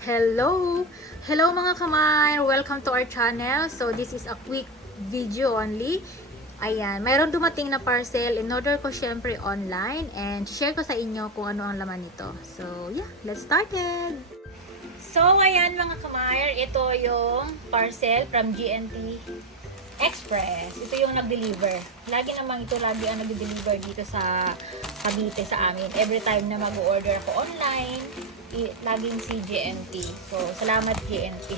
Hello! Hello mga kamay! Welcome to our channel. So, this is a quick video only. Ayan, mayroon dumating na parcel. In-order ko syempre online and share ko sa inyo kung ano ang laman nito. So, yeah, let's start it! So, ayan mga kamay, ito yung parcel from GNT Express. Ito yung nag-deliver. Lagi namang ito lagi ang nag-deliver dito sa Cavite sa amin. Every time na mag-order ako online, laging si GNT. So, salamat GNT.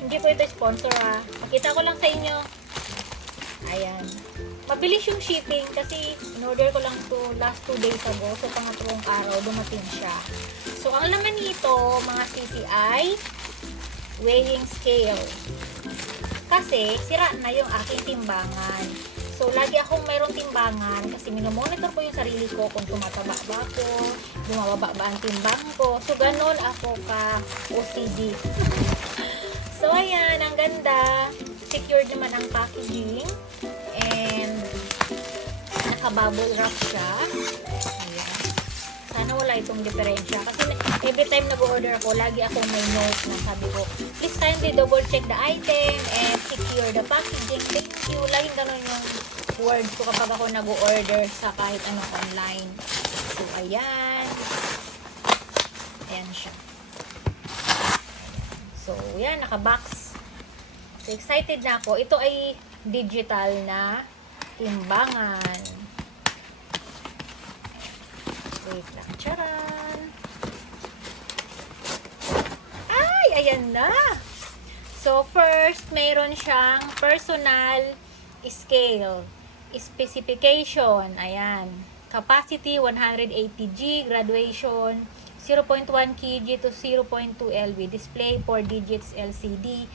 Hindi po ito sponsor ha. Pakita ko lang sa inyo. Ayan. Mabilis yung shipping kasi in-order ko lang to last 2 days ago. So, pangatlong araw, dumating siya. So, ang laman nito, mga CCI, weighing scale. Kasi, sira na yung aking timbangan. So, lagi akong mayroong timbangan kasi minomonitor ko yung sarili ko kung tumataba ba ako, bumababa ba ang timbang ko. So, ganun ako ka OCD. So, ayan, ang ganda. Secured naman ang packaging. And, naka-bubble wrap siya. Ayan. Sana wala itong diferensya. Kasi every time nag-order ako, lagi akong may note na sabi ko, please kindly double check the item and secure the packaging. Thank you. Laging ganun yung words ko kapag ako nag-order sa kahit anong online. So, ayan. Ayan siya. So, ayan. Naka-box. So, excited na ako. Ito ay digital na timbangan. Wait lang. Charan! Ay! Ayan na! So, first, mayroon siyang personal scale. Specification. Ayan. Capacity, 180G. Graduation, 0.1 kg to 0.2 lb. Display, 4 digits LCD.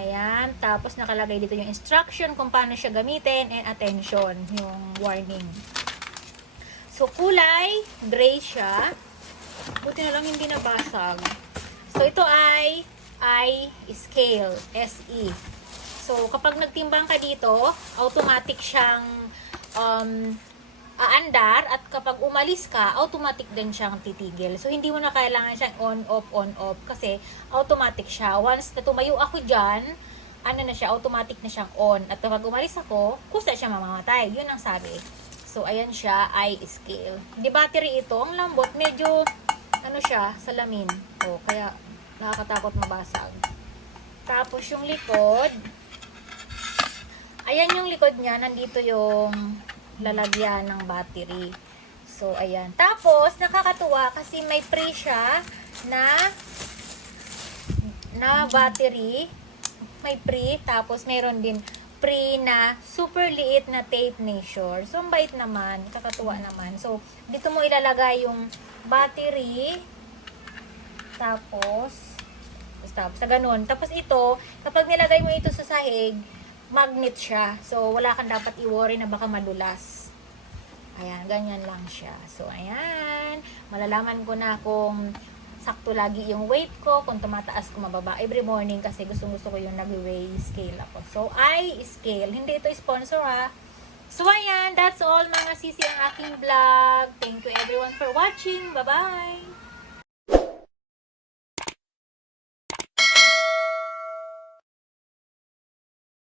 Ayan. Tapos, nakalagay dito yung instruction kung paano siya gamitin and attention. Yung warning. So, kulay, gray siya. Buti na lang hindi nabasag. So, ito ay scale, SE. So, kapag nagtimbang ka dito, automatic siyang aandar at kapag umalis ka, automatic din siyang titigil. So, hindi mo na kailangan siyang on, off kasi automatic siya. Once na tumayo ako dyan, ano na siya, automatic na siyang on. At kapag umalis ako, kusa siya mamamatay. Yun ang sabi. So, ayan siya, scale. Di battery ito, ang lambot, medyo, ano siya, salamin. O, kaya, nakakatakot mabasag. Tapos, yung likod, ayan yung likod niya, nandito yung lalagyan ng battery. So, ayan. Tapos, nakakatuwa kasi may free siya na battery. May free, tapos mayroon din free na super liit na tape measure. So, ang bait naman. Kakatuwa naman. So, dito mo ilalagay yung battery. Tapos, sa ganun. Tapos ito, kapag nilagay mo ito sa sahig, magnet siya. So, wala kang dapat i-worry na baka madulas. Ayan, ganyan lang siya. So, ayan. Malalaman ko na kung sakto lagi yung weight ko, kung tumataas ko mababa every morning kasi gusto ko yung nag-weigh scale ako. So, scale. Hindi ito sponsor ha. So, ayan. That's all mga sisi ang aking vlog. Thank you everyone for watching. Bye-bye!